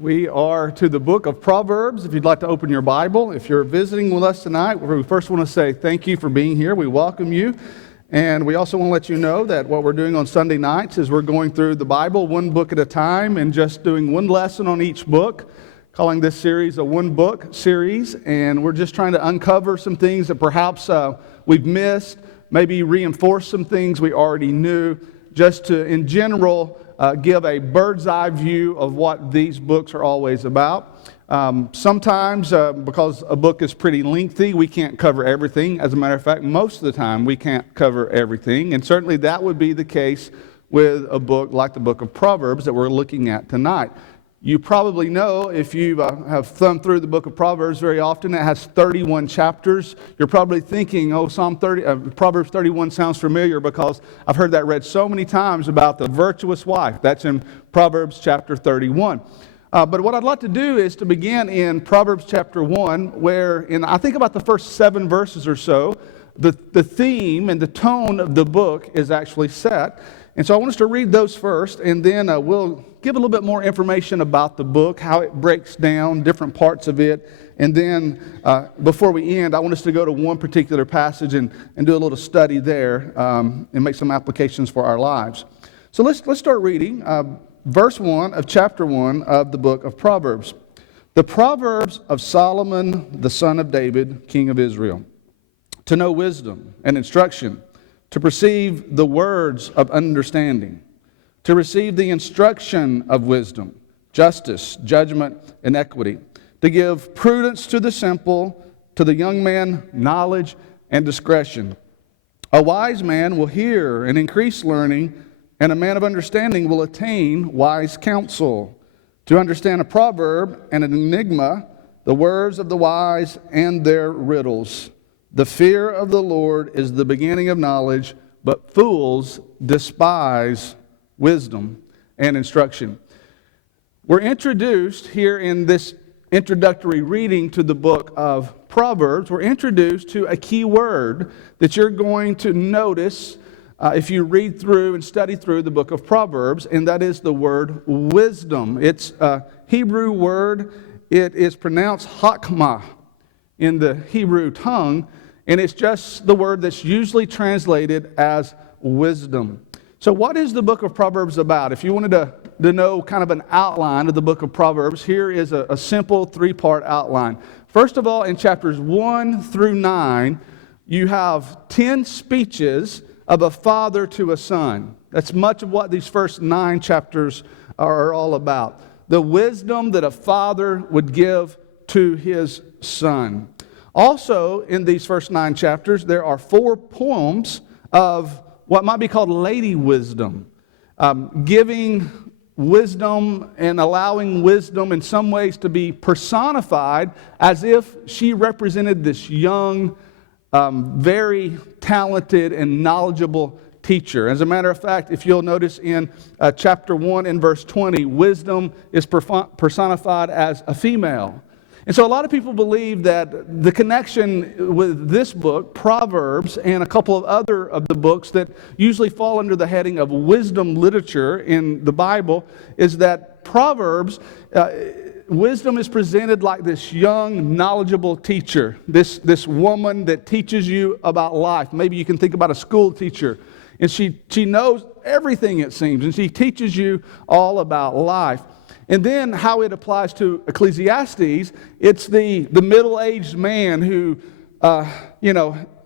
We are to the book of Proverbs. If you'd like to open your Bible, if you're visiting with us tonight, we first want to say thank you for being here. We welcome you. And we also want to let you know that what we're doing on Sunday nights is we're going through the Bible one book at a time and just doing one lesson on each book, calling this series a one book series. And we're just trying to uncover some things that perhaps we've missed, maybe reinforce some things we already knew, just to, in general, give a bird's eye view of what these books are always about. Sometimes, because a book is pretty lengthy, we can't cover everything. As a matter of fact, most of the time we can't cover everything. And certainly that would be the case with a book like the book of Proverbs that we're looking at tonight. You probably know, if you have thumbed through the book of Proverbs very often, it has 31 chapters. You're probably thinking, oh, Proverbs 31 sounds familiar because I've heard that read so many times about the virtuous wife. That's in Proverbs chapter 31. But what I'd like to do is to begin in Proverbs chapter 1, where in I think about the first 7 verses or so, the theme and the tone of the book is actually set. And so I want us to read those first, and then we'll give a little bit more information about the book, how it breaks down, different parts of it. And then before we end, I want us to go to one particular passage and do a little study there and make some applications for our lives. So let's start reading verse 1 of chapter 1 of the book of Proverbs. The Proverbs of Solomon, the son of David, king of Israel, to know wisdom and instruction, to perceive the words of understanding, to receive the instruction of wisdom, justice, judgment, and equity, to give prudence to the simple, to the young man knowledge and discretion. A wise man will hear and increase learning, and a man of understanding will attain wise counsel. To understand a proverb and an enigma, the words of the wise and their riddles. The fear of the Lord is the beginning of knowledge, but fools despise wisdom and instruction. We're introduced here in this introductory reading to the book of Proverbs, we're introduced to a key word that you're going to notice if you read through and study through the book of Proverbs, and that is the word wisdom. It's a Hebrew word. It is pronounced hakmah in the Hebrew tongue, and it's just the word that's usually translated as wisdom. So what is the book of Proverbs about? If you wanted to know kind of an outline of the book of Proverbs, here is a simple 3-part outline. First of all, in chapters 1 through 9, you have 10 speeches of a father to a son. That's much of what these first 9 chapters are all about. The wisdom that a father would give to his son. Also, in these first 9 chapters, there are 4 poems of what might be called lady wisdom, giving wisdom and allowing wisdom in some ways to be personified as if she represented this young, very talented and knowledgeable teacher. As a matter of fact, if you'll notice in chapter 1 and verse 20, wisdom is personified as a female. And so a lot of people believe that the connection with this book, Proverbs, and a couple of other of the books that usually fall under the heading of wisdom literature in the Bible, is that Proverbs, wisdom is presented like this young, knowledgeable teacher, this woman that teaches you about life. Maybe you can think about a school teacher, and she knows everything, it seems, and she teaches you all about life. And then how it applies to Ecclesiastes, it's the middle-aged man who,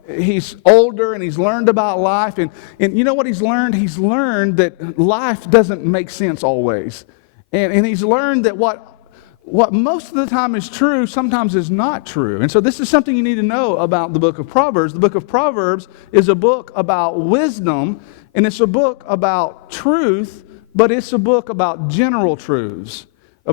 he's older and he's learned about life. And you know what he's learned? He's learned that life doesn't make sense always. And he's learned that what most of the time is true sometimes is not true. And so this is something you need to know about the book of Proverbs. The book of Proverbs is a book about wisdom, and it's a book about truth, but it's a book about general truths.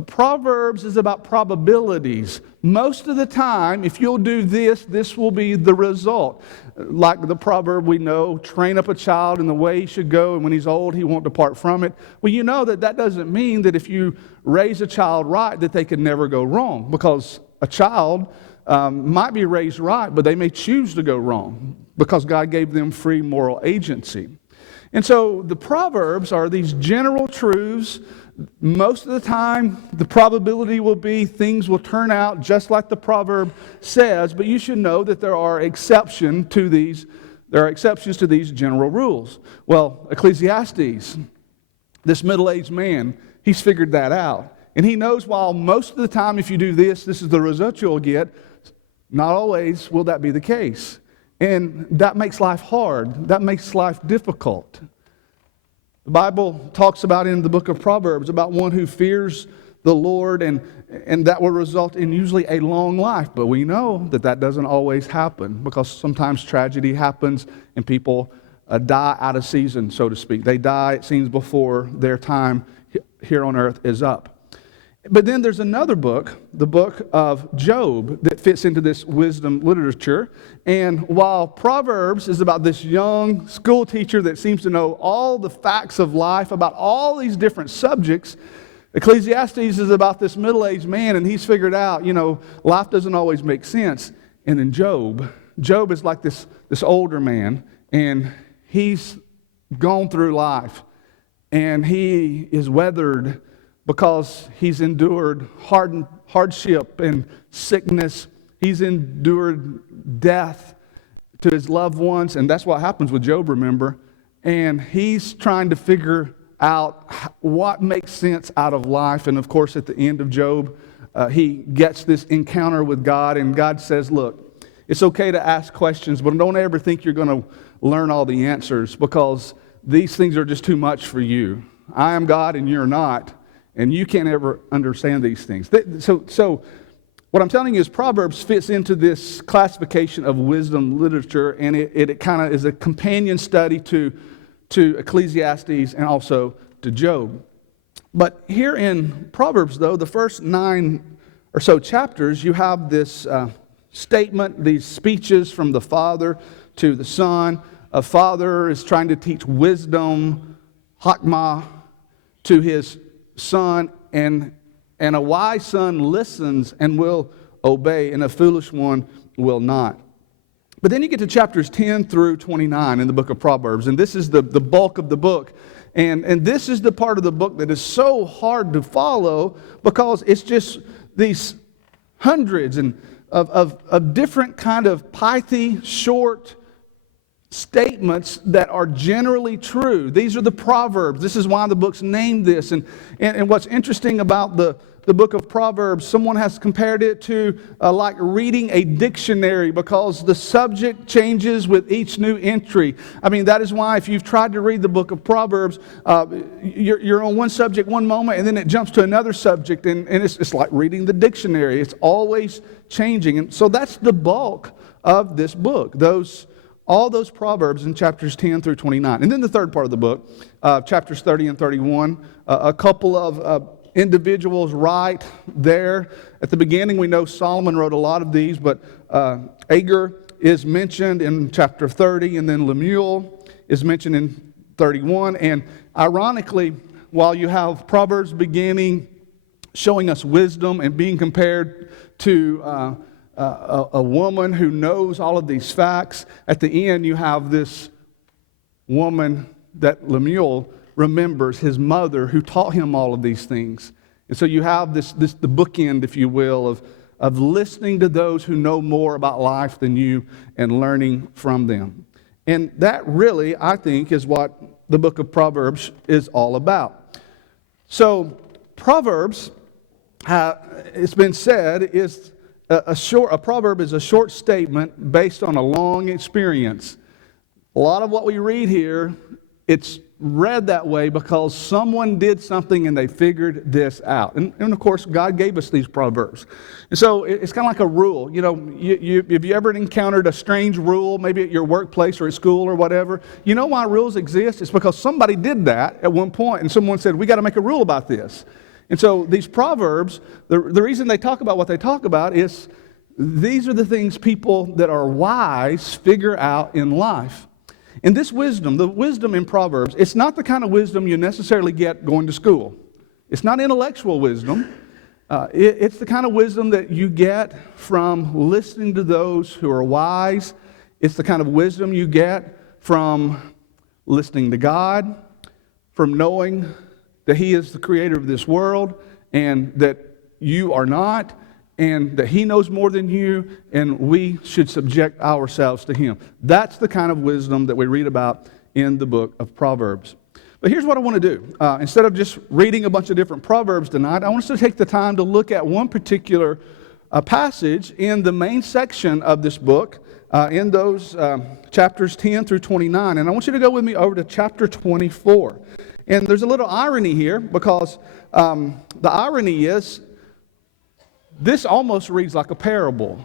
Proverbs is about probabilities. Most of the time, if you'll do this, this will be the result. Like the proverb we know, train up a child in the way he should go, and when he's old, he won't depart from it. Well, you know that doesn't mean that if you raise a child right, that they can never go wrong, because a child might be raised right, but they may choose to go wrong because God gave them free moral agency. And so the Proverbs are these general truths most of the time, the probability will be things will turn out just like the proverb says, but you should know that there are exceptions to these general rules. Well, Ecclesiastes, this middle-aged man, he's figured that out. And he knows while most of the time if you do this is the result you'll get, not always will that be the case. And that makes life hard. That makes life difficult. The Bible talks about in the book of Proverbs about one who fears the Lord, and that will result in usually a long life. But we know that that doesn't always happen because sometimes tragedy happens and people die out of season, so to speak. They die, it seems, before their time here on earth is up. But then there's another book, the book of Job, that fits into this wisdom literature. And while Proverbs is about this young school teacher that seems to know all the facts of life about all these different subjects, Ecclesiastes is about this middle-aged man, and he's figured out, life doesn't always make sense. And then Job is like this older man, and he's gone through life, and he is weathered because he's endured hardship and sickness. He's endured death to his loved ones, and that's what happens with Job, remember. And he's trying to figure out what makes sense out of life. And of course, at the end of Job, he gets this encounter with God, and God says, look, it's okay to ask questions, but don't ever think you're going to learn all the answers because these things are just too much for you. I am God and you're not. And you can't ever understand these things. So what I'm telling you is Proverbs fits into this classification of wisdom literature, and it kind of is a companion study to Ecclesiastes and also to Job. But here in Proverbs, though, the first 9 or so chapters, you have this statement, these speeches from the father to the son. A father is trying to teach wisdom, hakmah, to his son, and a wise son listens and will obey, and a foolish one will not. But then you get to chapters 10 through 29 in the book of Proverbs, and this is the bulk of the book. And this is the part of the book that is so hard to follow because it's just these hundreds of different kind of pithy, short statements that are generally true. These are the Proverbs. This is why the book's named this. And what's interesting about the book of Proverbs, someone has compared it to like reading a dictionary because the subject changes with each new entry. I mean, that is why if you've tried to read the book of Proverbs, you're on one subject one moment and then it jumps to another subject, and it's like reading the dictionary. It's always changing. And so that's the bulk of this book. All those Proverbs in chapters 10 through 29. And then the third part of the book, chapters 30 and 31, a couple of individuals right there. At the beginning, we know Solomon wrote a lot of these, but Agur is mentioned in chapter 30, and then Lemuel is mentioned in 31. And ironically, while you have Proverbs beginning showing us wisdom and being compared to a woman who knows all of these facts, at the end you have this woman that Lemuel remembers, his mother, who taught him all of these things. And so you have the bookend, if you will, of listening to those who know more about life than you and learning from them. And that really, I think, is what the book of Proverbs is all about. So Proverbs, it's been said, is a proverb is a short statement based on a long experience. A lot of what we read here, it's read that way because someone did something and they figured this out. And of course, God gave us these proverbs. And so it's kind of like a rule. Have you ever encountered a strange rule, maybe at your workplace or at school or whatever? You know why rules exist? It's because somebody did that at one point and someone said, we got to make a rule about this. And so these proverbs, the reason they talk about what they talk about is these are the things people that are wise figure out in life. And this wisdom, the wisdom in Proverbs, it's not the kind of wisdom you necessarily get going to school. It's not intellectual wisdom. It's the kind of wisdom that you get from listening to those who are wise. It's the kind of wisdom you get from listening to God, from knowing that He is the creator of this world and that you are not, and that He knows more than you, and we should subject ourselves to Him. That's the kind of wisdom that we read about in the book of Proverbs. But here's what I want to do. Instead of just reading a bunch of different Proverbs tonight, I want us to take the time to look at one particular passage in the main section of this book, in those chapters 10 through 29. And I want you to go with me over to chapter 24. And there's a little irony here, because the irony is this almost reads like a parable.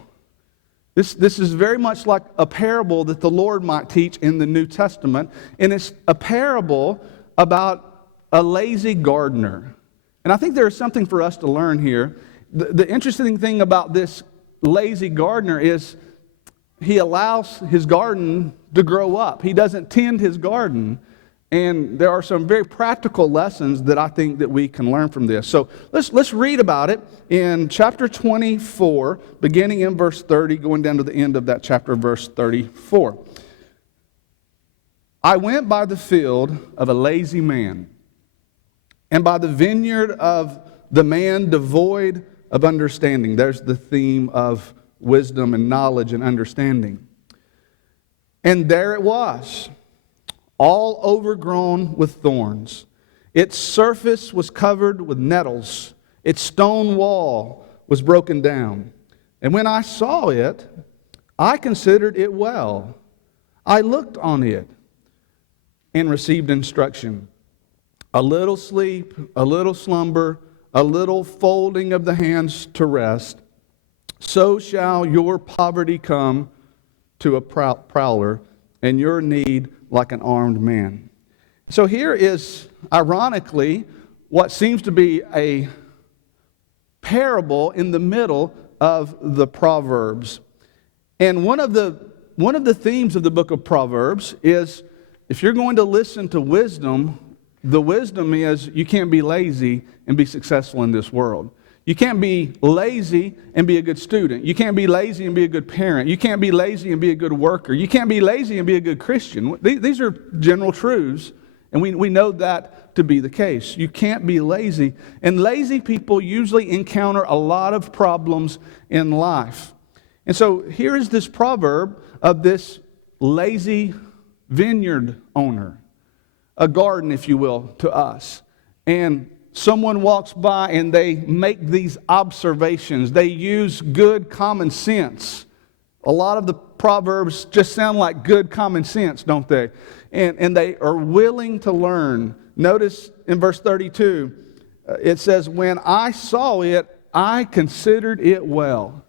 This is very much like a parable that the Lord might teach in the New Testament. And it's a parable about a lazy gardener. And I think there is something for us to learn here. The interesting thing about this lazy gardener is he allows his garden to grow up. He doesn't tend his garden. And there are some very practical lessons that I think that we can learn from this. So let's read about it in chapter 24, beginning in verse 30, going down to the end of that chapter, verse 34. I went by the field of a lazy man, and by the vineyard of the man devoid of understanding. There's the theme of wisdom and knowledge and understanding. And there it was, all overgrown with thorns. Its surface was covered with nettles. Its stone wall was broken down. And when I saw it, I considered it well. I looked on it and received instruction. A little sleep, a little slumber, a little folding of the hands to rest. So shall your poverty come to a prowler, and your need like an armed man. So here is, ironically, what seems to be a parable in the middle of the Proverbs. And one of the themes of the book of Proverbs is, if you're going to listen to wisdom, the wisdom is you can't be lazy and be successful in this world. You can't be lazy and be a good student. You can't be lazy and be a good parent. You can't be lazy and be a good worker. You can't be lazy and be a good Christian. These are general truths, and we know that to be the case. You can't be lazy. And lazy people usually encounter a lot of problems in life. And so here is this proverb of this lazy vineyard owner, a garden, if you will, to us. And someone walks by and they make these observations. They use good common sense. A lot of the Proverbs just sound like good common sense, don't they? And they are willing to learn. Notice in verse 32, it says, when I saw it, I considered it well.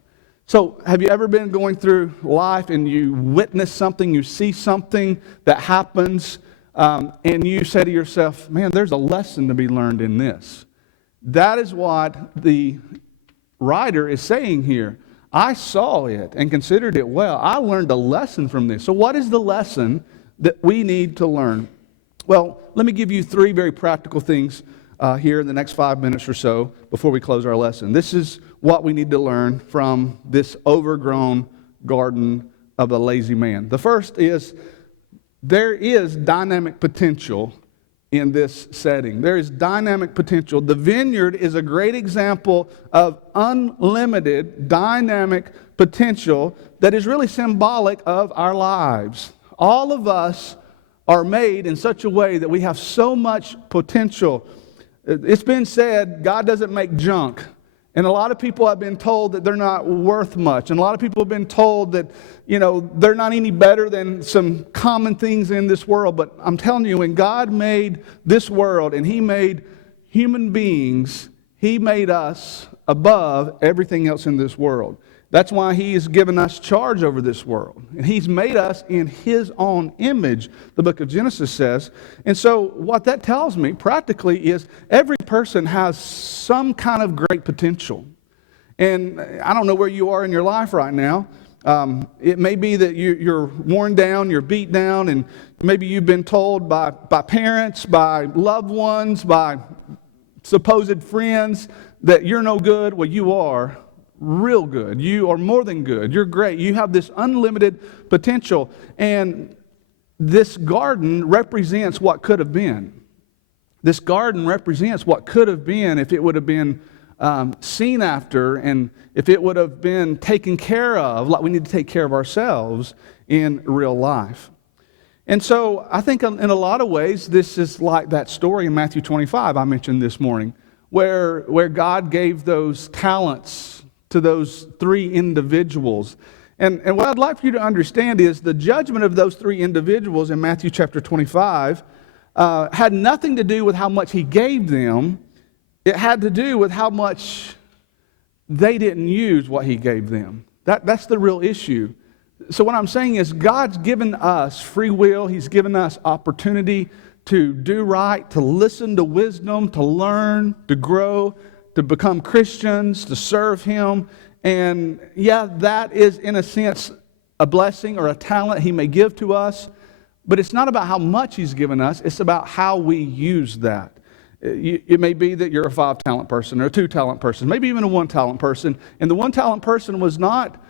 So have you ever been going through life and you witness something, you see something that happens, and you say to yourself, man, there's a lesson to be learned in this. That is what the writer is saying here. I saw it and considered it well. I learned a lesson from this. So what is the lesson that we need to learn? Well, let me give you three very practical things here in the next 5 minutes or so before we close our lesson. This is what we need to learn from this overgrown garden of a lazy man. The first is, there is dynamic potential in this setting. There is dynamic potential. The vineyard is a great example of unlimited dynamic potential that is really symbolic of our lives. All of us are made in such a way that we have so much potential. It's been said, God doesn't make junk. And a lot of people have been told that they're not worth much. And a lot of people have been told that, they're not any better than some common things in this world. But I'm telling you, when God made this world and He made human beings, He made us above everything else in this world. That's why He has given us charge over this world. And He's made us in His own image, the book of Genesis says. And so what that tells me practically is every person has some kind of great potential. And I don't know where you are in your life right now. It may be that you're worn down, you're beat down, and maybe you've been told by parents, by loved ones, by supposed friends that you're no good. Well, you are real good. You are more than good. You're great. You have this unlimited potential. And this garden represents what could have been. This garden represents what could have been if it would have been seen after, and if it would have been taken care of, like we need to take care of ourselves in real life. And so I think in a lot of ways, this is like that story in Matthew 25 I mentioned this morning, where God gave those talents to those three individuals. And what I'd like for you to understand is the judgment of those three individuals in Matthew chapter 25 had nothing to do with how much he gave them. It had to do with how much they didn't use what he gave them. That's the real issue. So what I'm saying is God's given us free will. He's given us opportunity to do right, to listen to wisdom, to learn, to grow, to become Christians, to serve Him. And yeah, that is in a sense a blessing or a talent He may give to us. But it's not about how much He's given us. It's about how we use that. It may be that you're a 5-talent person or a 2-talent person, maybe even a 1-talent person. And the 1-talent person was not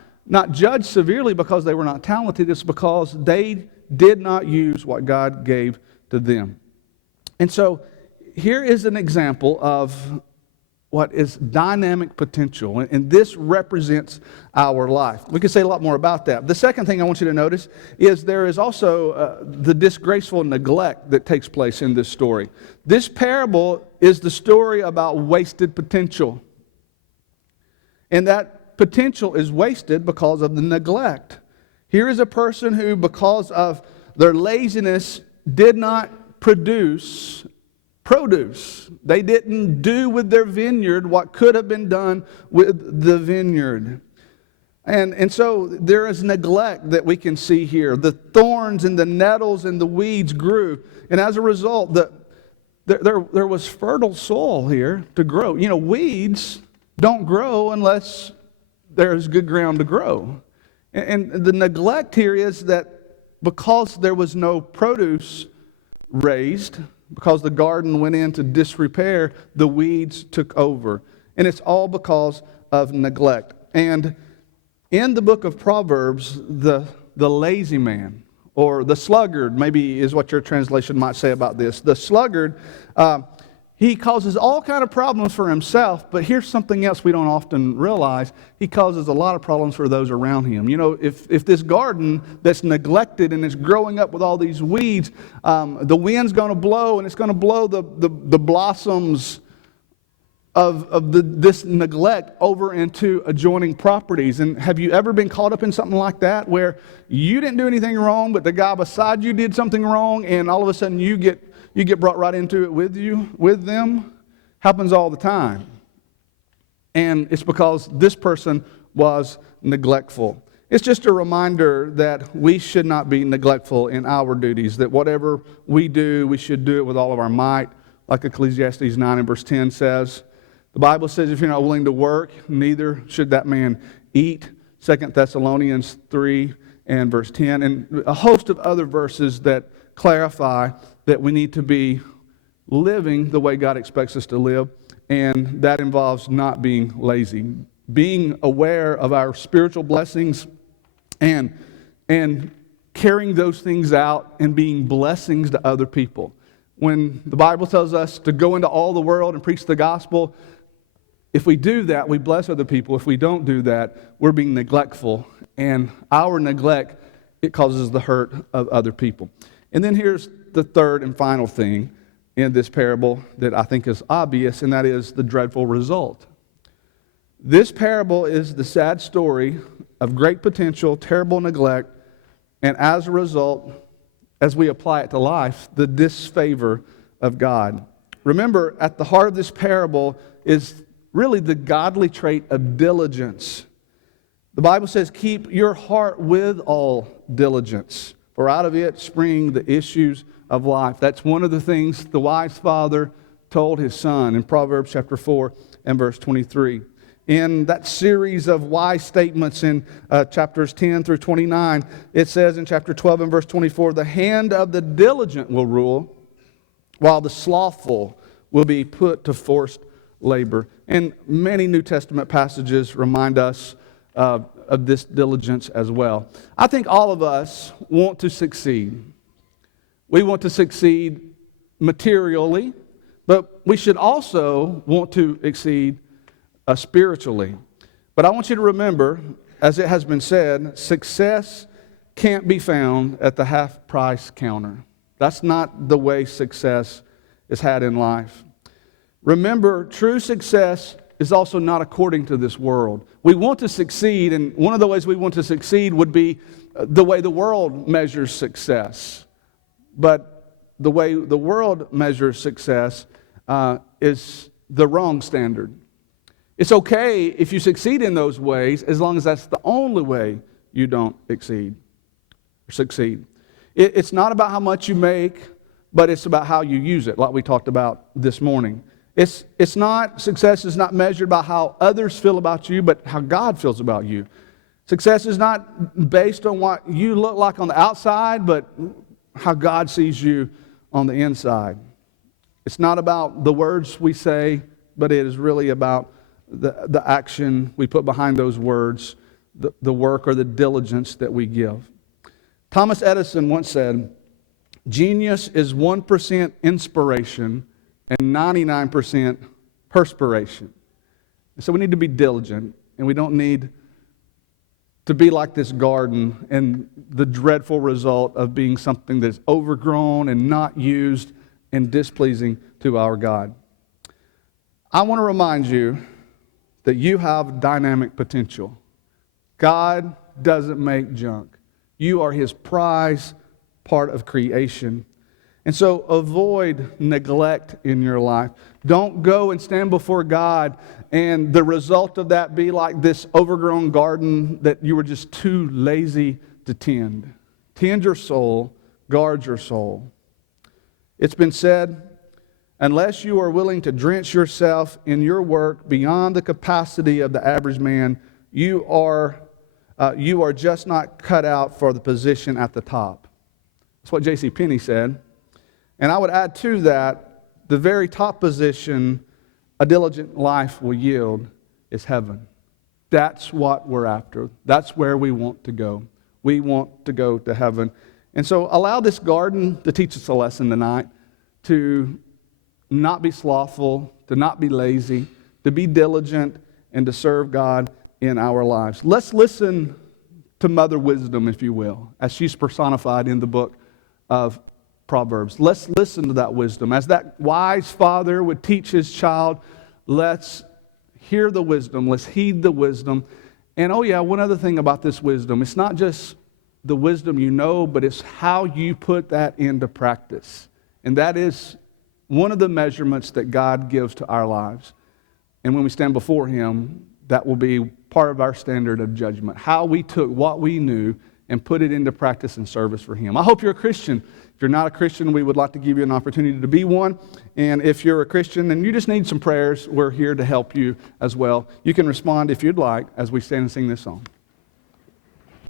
judged severely because they were not talented. It's because they did not use what God gave to them. And so here is an example of what is dynamic potential, and this represents our life. We could say a lot more about that. The second thing I want you to notice is there is also the disgraceful neglect that takes place in this story. This parable is the story about wasted potential, and that potential is wasted because of the neglect. Here is a person who, because of their laziness, did not produce. They didn't do with their vineyard what could have been done with the vineyard. And so there is neglect that we can see here. The thorns and the nettles and the weeds grew. And as a result, there was fertile soil here to grow. You know, weeds don't grow unless there's good ground to grow. And the neglect here is that because there was no produce raised, because the garden went into disrepair, the weeds took over. And it's all because of neglect. And in the book of Proverbs, the lazy man, or the sluggard, maybe is what your translation might say about this. The sluggard, he causes all kind of problems for himself, but here's something else we don't often realize. He causes a lot of problems for those around him. You know, if this garden that's neglected and it's growing up with all these weeds, the wind's going to blow, and it's going to blow the blossoms of this neglect over into adjoining properties. And have you ever been caught up in something like that, where you didn't do anything wrong, but the guy beside you did something wrong, and all of a sudden you get brought right into it with them? Happens all the time. And it's because this person was neglectful. It's just a reminder that we should not be neglectful in our duties, that whatever we do, we should do it with all of our might, like Ecclesiastes 9 and verse 10 says. The Bible says if you're not willing to work, neither should that man eat. 2 Thessalonians 3 and verse 10, and a host of other verses that clarify that we need to be living the way God expects us to live, and that involves not being lazy, being aware of our spiritual blessings and carrying those things out and being blessings to other people. When the Bible tells us to go into all the world and preach the gospel, if we do that, we bless other people. If we don't do that, we're being neglectful, and our neglect, it causes the hurt of other people. And then here's the third and final thing in this parable that I think is obvious, and that is the dreadful result. This parable is the sad story of great potential, terrible neglect, and as a result, as we apply it to life, the disfavor of God. Remember, at the heart of this parable is really the godly trait of diligence. The Bible says, keep your heart with all diligence, for out of it spring the issues of life. That's one of the things the wise father told his son in Proverbs chapter 4 and verse 23. In that series of wise statements in chapters 10 through 29, it says in chapter 12 and verse 24, the hand of the diligent will rule, while the slothful will be put to forced labor. And many New Testament passages remind us of this diligence as well. I think all of us want to succeed. We want to succeed materially. But we should also want to exceed spiritually. But I want you to remember, as it has been said, success can't be found at the half-price counter. That's not the way success is had in life. Remember, true success is also not according to this world. We want to succeed, and one of the ways we want to succeed would be the way the world measures success. But the way the world measures success is the wrong standard. It's okay if you succeed in those ways, as long as that's the only way you don't succeed. It's not about how much you make, but it's about how you use it, like we talked about this morning. Success is not measured by how others feel about you, but how God feels about you. Success is not based on what you look like on the outside, but how God sees you on the inside. It's not about the words we say, but it is really about the action we put behind those words, the work or the diligence that we give. Thomas Edison once said, "Genius is 1% inspiration and 99% perspiration." And so we need to be diligent, and we don't need to be like this garden and the dreadful result of being something that's overgrown and not used and displeasing to our God. I want to remind you that you have dynamic potential. God doesn't make junk. You are His prize, part of creation. And so avoid neglect in your life. Don't go and stand before God and the result of that be like this overgrown garden that you were just too lazy to tend. Tend your soul, guard your soul. It's been said, unless you are willing to drench yourself in your work beyond the capacity of the average man, you are just not cut out for the position at the top. That's what J.C. Penney said. And I would add to that, the very top position a diligent life will yield is heaven. That's what we're after. That's where we want to go. We want to go to heaven. And so allow this garden to teach us a lesson tonight, to not be slothful, to not be lazy, to be diligent, and to serve God in our lives. Let's listen to Mother Wisdom, if you will, as she's personified in the book of Proverbs. Let's listen to that wisdom. As that wise father would teach his child, let's hear the wisdom. Let's heed the wisdom. And oh yeah, one other thing about this wisdom. It's not just the wisdom you know, but it's how you put that into practice. And that is one of the measurements that God gives to our lives. And when we stand before Him, that will be part of our standard of judgment. How we took what we knew and put it into practice and service for Him. I hope you're a Christian. If you're not a Christian, we would like to give you an opportunity to be one. And if you're a Christian and you just need some prayers, we're here to help you as well. You can respond if you'd like as we stand and sing this song.